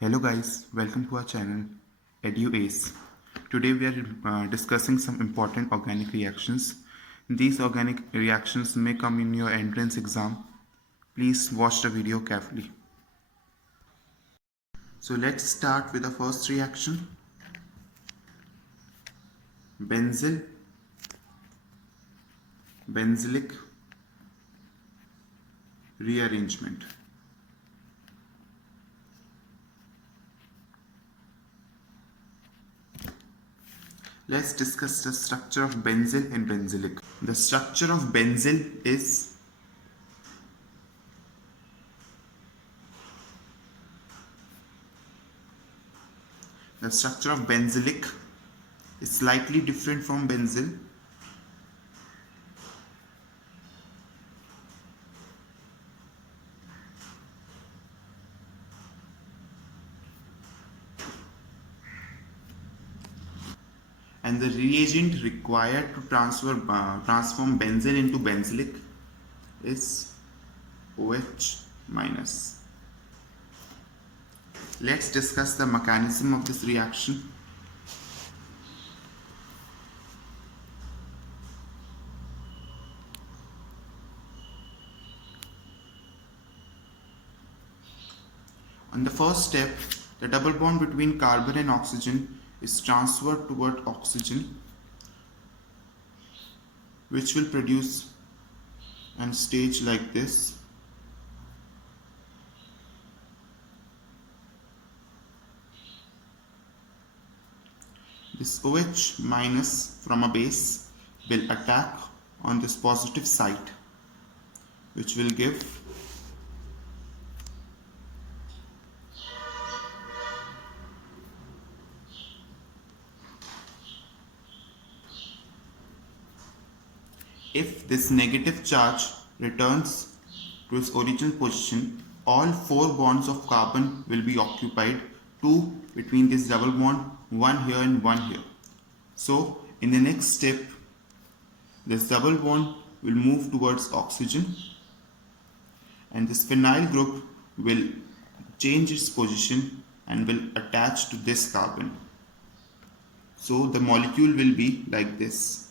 Hello guys, welcome to our channel EduAce. Today we are discussing some important organic reactions. These organic reactions may come in your entrance exam. Please watch the video carefully. So let's start with the first reaction. Benzilic rearrangement. Let's discuss the structure of benzyl and benzylic. The structure of benzyl is benzylic is slightly different from benzyl. And the reagent required to transform benzyl into benzylic is OH minus. Let's discuss the mechanism of this reaction. On the first step, the double bond between carbon and oxygen is transferred toward oxygen, which will produce a stage like this. This OH minus from a base will attack on this positive site, which will give if this negative charge returns to its original position, all 4 bonds of carbon will be occupied, 2 between this double bond, 1 here and 1 here. So in the next step, this double bond will move towards oxygen and this phenyl group will change its position and will attach to this carbon. So the molecule will be like this.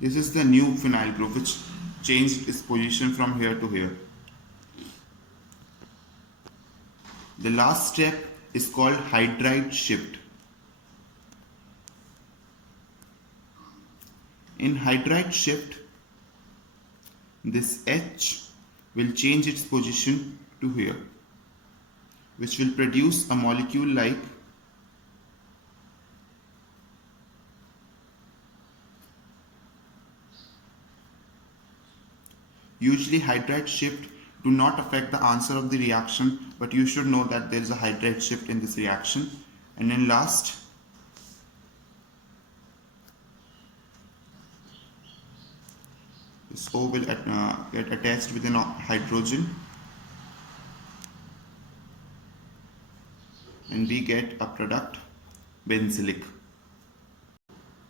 This is the new phenyl group which changed its position from here to here. The last step is called hydride shift. In hydride shift, this H will change its position to here, which will produce a molecule like Usually hydride shift do not affect the answer of the reaction, but you should know that there is a hydride shift in this reaction. And then last, this O will get attached with an hydrogen and we get a product Benzylic.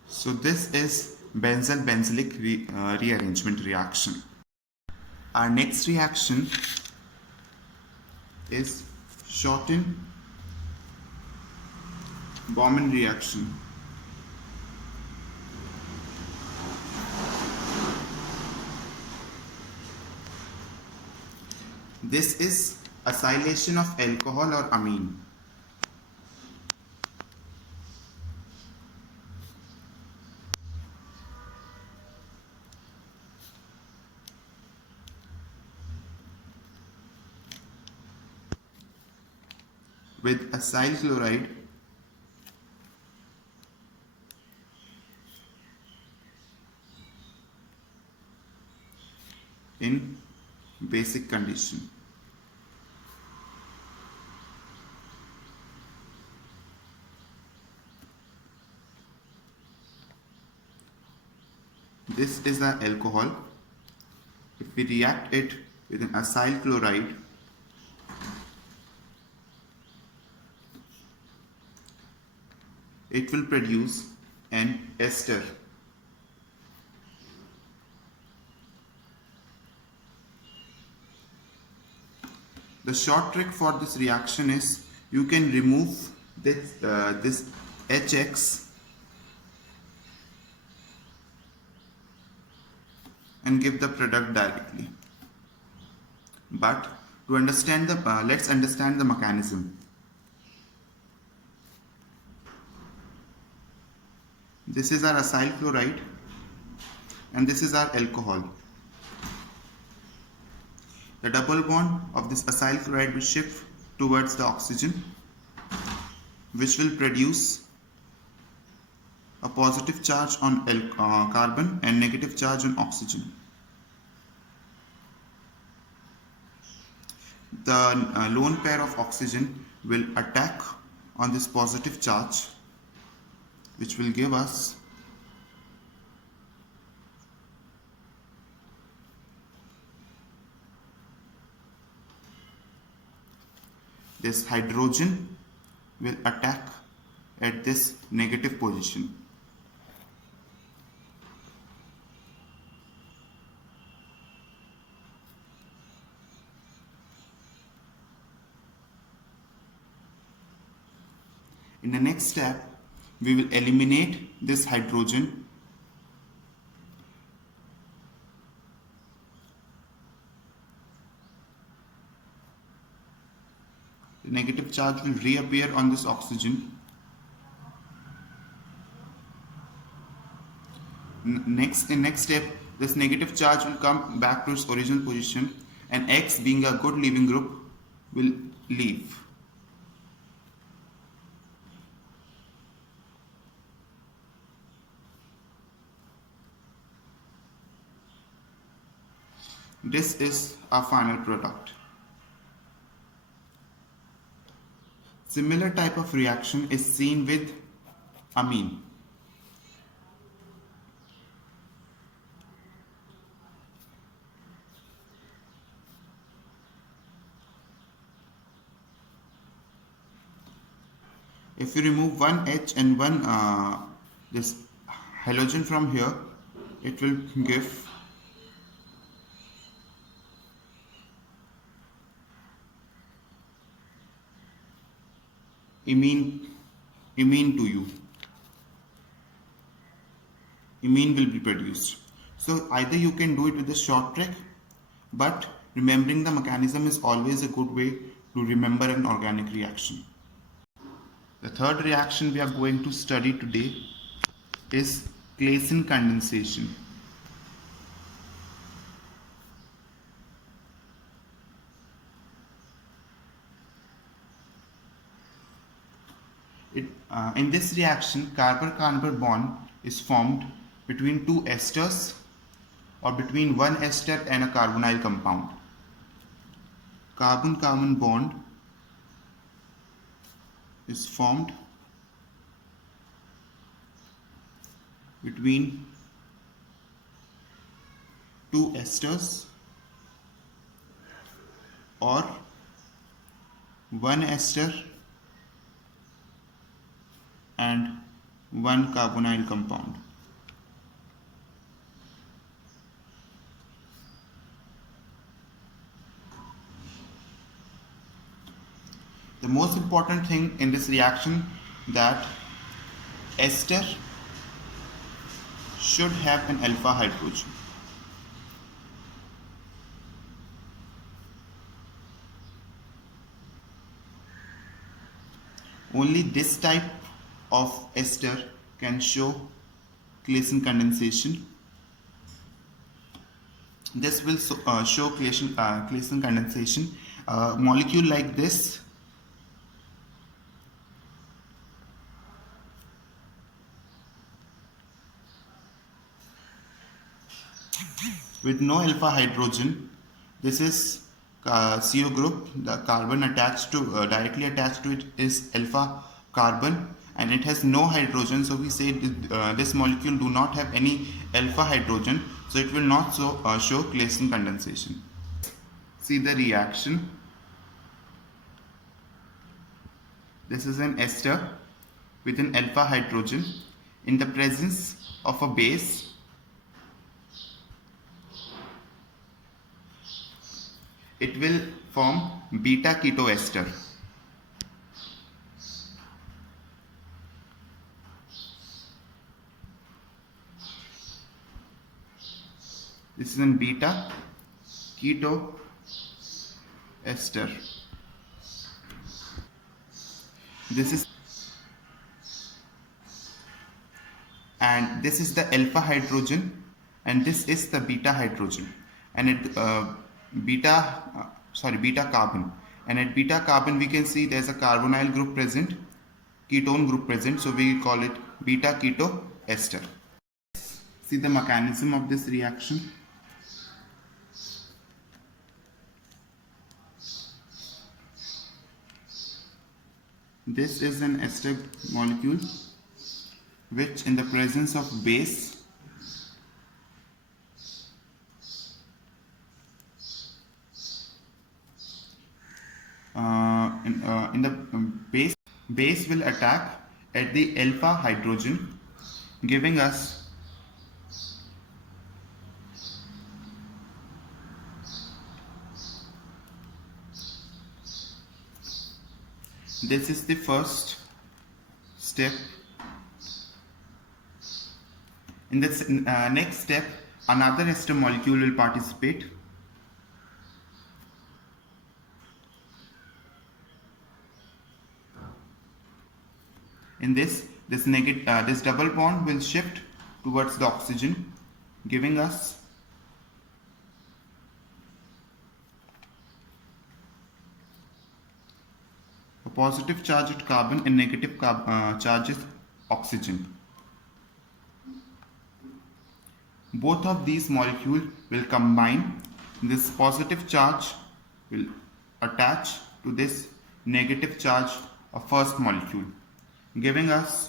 So this is benzyl-benzylic rearrangement reaction. Our next reaction is Schotten-Baumann reaction. This is acylation of alcohol or amine. With acyl chloride in basic condition. This is the alcohol. If we react it with an acyl chloride, it will produce and ester. The short trick for this reaction is you can remove this HX and give the product directly. But to understand the let's understand the mechanism. This is our acyl chloride and this is our alcohol. The double bond of this acyl chloride will shift towards the oxygen, which will produce a positive charge on carbon and negative charge on oxygen. The lone pair of oxygen will attack on this positive charge, which will give us this hydrogen will attack at this negative position. In the next step, we will eliminate this hydrogen . The negative charge will reappear on this oxygen. In next step, this negative charge will come back to its original position and X, being a good leaving group, will leave. This is our final product. Similar type of reaction is seen with amine. If you remove one H and one this halogen from here, it will give imine to you. Imine will be produced. So either you can do it with a short trick, but remembering the mechanism is always a good way to remember an organic reaction. The third reaction we are going to study today is Claisen condensation. In this reaction, carbon-carbon bond is formed between two esters or between one ester and a carbonyl compound. Carbon-carbon bond is formed between two esters or one ester and one carbonyl compound. The most important thing in this reaction that ester should have an alpha hydrogen. Only this type of ester can show Claisen condensation. This will show Claisen condensation. A molecule like this with no alpha hydrogen, this is CO group. The carbon attached to directly attached to it is alpha carbon, and it has no hydrogen, so we say this molecule do not have any alpha hydrogen, so it will not show Claisen condensation. See the reaction. This is an ester with an alpha hydrogen. in the presence of a base, it will form beta keto ester. This is a beta keto ester. This is the alpha hydrogen, and this is the beta hydrogen, and beta carbon. And at beta carbon we can see there's a carbonyl group present, ketone group present, so we call it beta keto ester. See the mechanism of this reaction. This is an ester molecule which in the presence of base in the base will attack at the alpha hydrogen, giving us this is the first step. In this next step, another ester molecule will participate. In this double bond will shift towards the oxygen, giving us a positive charge at carbon and negative charge at oxygen. Both of these molecules will combine. This positive charge will attach to this negative charge of first molecule, giving us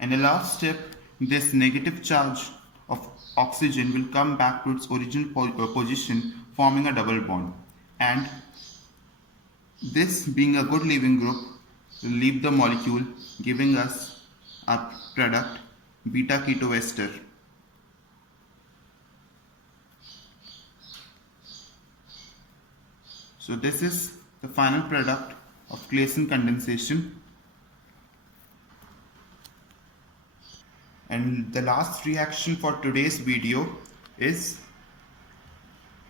and the last step, this negative charge of oxygen will come back to its original position, forming a double bond, and this being a good leaving group will leave the molecule, giving us our product beta keto ester. So this is the final product of Claisen condensation. And the last reaction for today's video is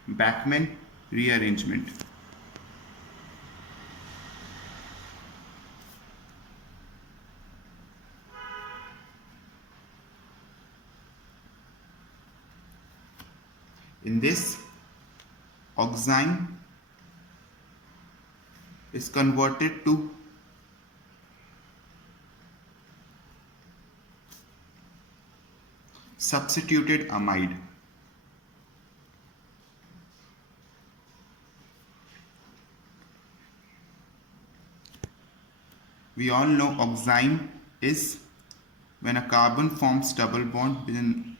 Beckmann rearrangement. In this, oxime is converted to substituted amide. We all know oxime is when a carbon forms double bond with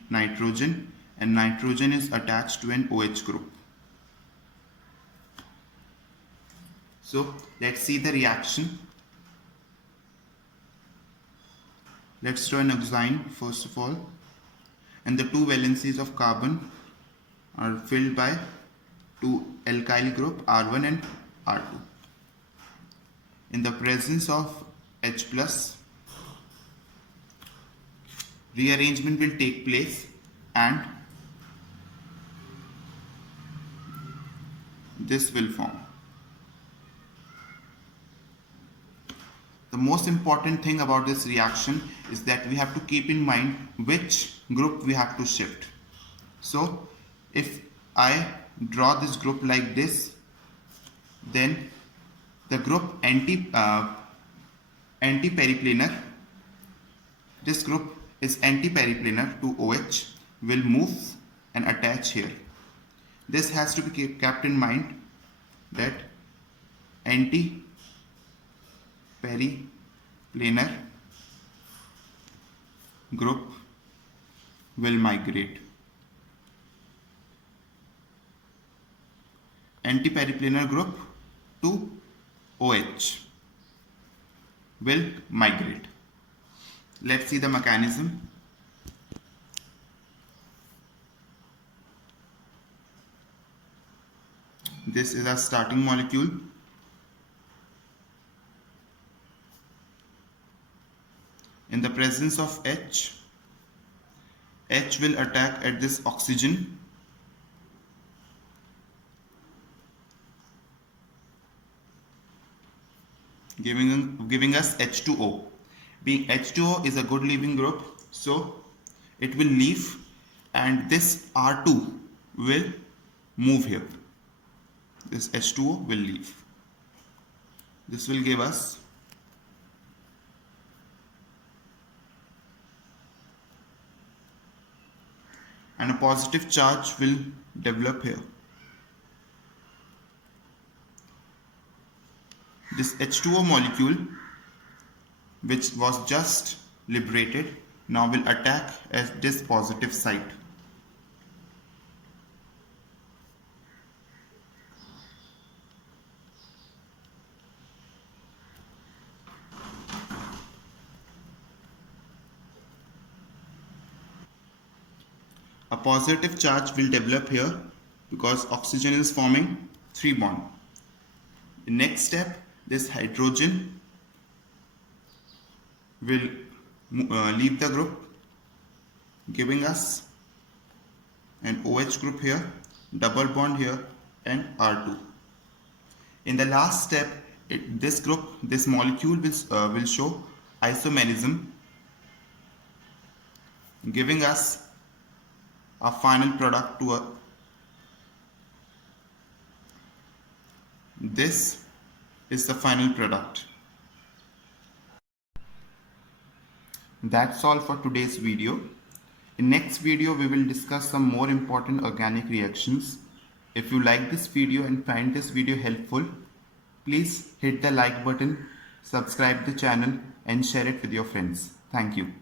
nitrogen and nitrogen is attached to an OH group. So let's see the reaction. Let's draw an oxime first of all, and the two valencies of carbon are filled by two alkyl group R1 and R2. In the presence of H+, rearrangement will take place and this will form. The most important thing about this reaction is that we have to keep in mind which group we have to shift. So if I draw this group like this, then the group anti-periplanar, this group is anti-periplanar to OH, will move and attach here. This has to be kept in mind that anti-periplanar planar group will migrate. Anti-periplanar group to OH will migrate. Let's see the mechanism. This is our starting molecule. In the presence of H will attack at this oxygen giving us H2O. Being H2O is a good leaving group, so it will leave, and this R2 will move here. This H2O will leave. This will give us and a positive charge will develop here. This H2O molecule, which was just liberated, now will attack at this positive site. A positive charge will develop here because oxygen is forming 3 bonds. The next step, this hydrogen will leave the group, giving us an OH group here, double bond here, and R2. In the last step, this molecule will show isomerism, giving us a final product to this is the final product. That's all for today's video. In next video we will discuss some more important organic reactions. If you like this video and find this video helpful, please hit the like button, subscribe the channel and share it with your friends. Thank you.